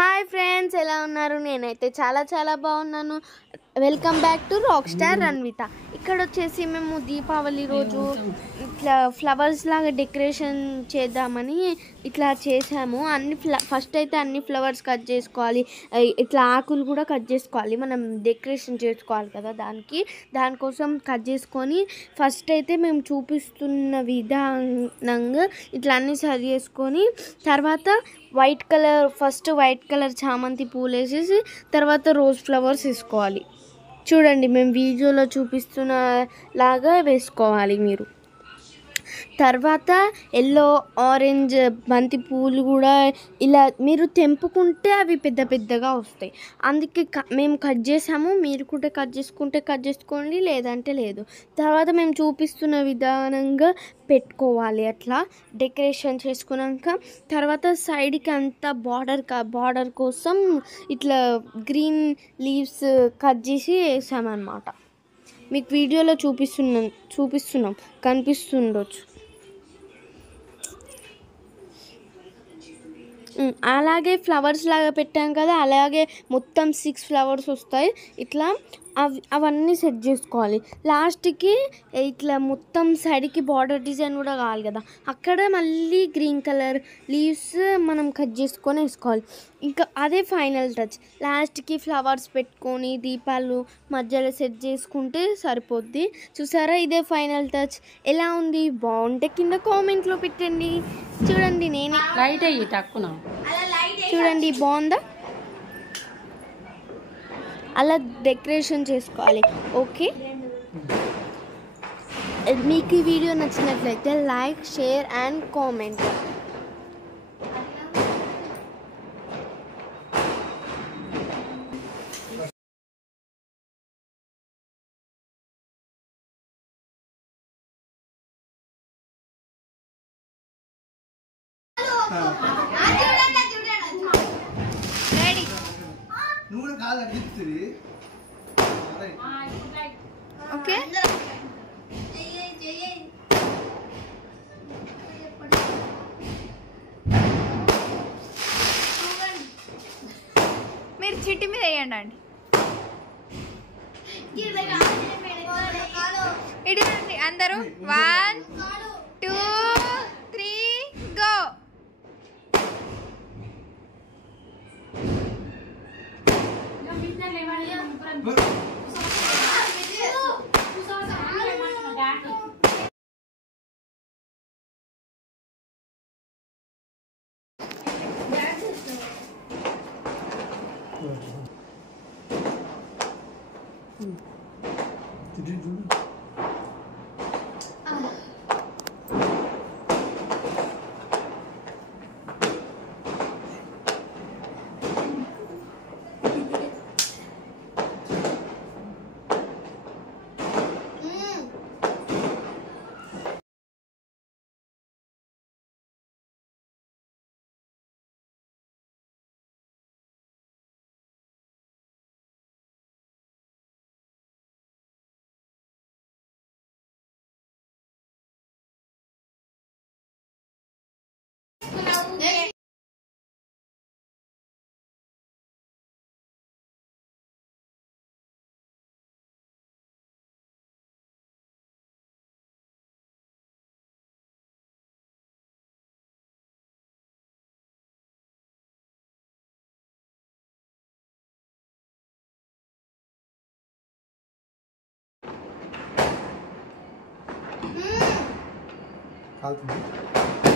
Hi friends, ఎలా ఉన్నారు? నేనైతే చాలా చాలా బాగున్నాను. Welcome back to rock star Ranvitha. ఇక్కడ వచ్చేసి మేము దీపావళి రోజు ఇట్లా ఫ్లవర్స్ లాగా డెకరేషన్ చేద్దామని ఇట్లా చేసాము. ఫస్ట్ అయితే అన్ని ఫ్లవర్స్ కట్ చేసుకోవాలి, ఇట్లా ఆకులు కూడా కట్ చేసుకోవాలి. మనం డెకరేషన్ చేసుకోవాలి కదా, దానికోసం కట్ చేసుకొని ఫస్ట్ అయితే మేము చూపిస్తున్న విధానంగా ఇట్లా అన్నీ సరి చేసుకొని తర్వాత ఫస్ట్ వైట్ కలర్ చామంతి పూలు వేసేసి తర్వాత రోజ్ ఫ్లవర్స్ వేసుకోవాలి. చూడండి, మేము వీడియోలో చూపిస్తున్న లాగా వేసుకోవాలి మీరు. తర్వాత ఎల్లో ఆరెంజ్ బంతి పూలు కూడా ఇలా మీరు తెంపుకుంటే అవి పెద్ద పెద్దగా వస్తాయి. అందుకే మేము కట్ చేసాము. మీరు కూడా కట్ చేసుకోండి, లేదంటే లేదు. తర్వాత మేము చూపిస్తున్న విధానంగా పెట్టుకోవాలి. అట్లా డెకరేషన్ చేసుకున్నాక తర్వాత సైడ్కి అంతా బార్డర్ కోసం ఇట్లా గ్రీన్ లీవ్స్ కట్ చేసి వేసామన్నమాట. మీకు వీడియోలో చూపిస్తున్నాం, కనిపిస్తుండొచ్చు. అలాగే ఫ్లవర్స్ లాగా పెట్టాం కదా, అలాగే మొత్తం 6 ఫ్లవర్స్ వస్తాయి. ఇట్లా అవన్నీ సెట్ చేసుకోవాలి. లాస్ట్కి ఇట్లా మొత్తం సైడ్కి బార్డర్ డిజైన్ కూడా కావాలి కదా, అక్కడ మళ్ళీ గ్రీన్ కలర్ లీవ్స్ మనం కట్ చేసుకొని వేసుకోవాలి. ఇంకా అదే ఫైనల్ టచ్. లాస్ట్కి ఫ్లవర్స్ పెట్టుకొని దీపాలు మధ్యలో సెట్ చేసుకుంటే సరిపోద్ది. చూసారా, ఇదే ఫైనల్ టచ్. ఎలా ఉంది? బాగుంటే కింద కామెంట్లో పెట్టండి. చూడండి, నేనే లైట్ అయ్యి తక్కువ చూడండి, బాగుందా? అలా డెకరేషన్ చేసుకోవాలి. ఓకే, మీకు ఈ వీడియో నచ్చినట్లయితే like, share and comment. Okay, మీరు చిట్టి మీద వేయండి అండి. ఇటు అందరూ 1 2 3 గో. కాలుతుంది.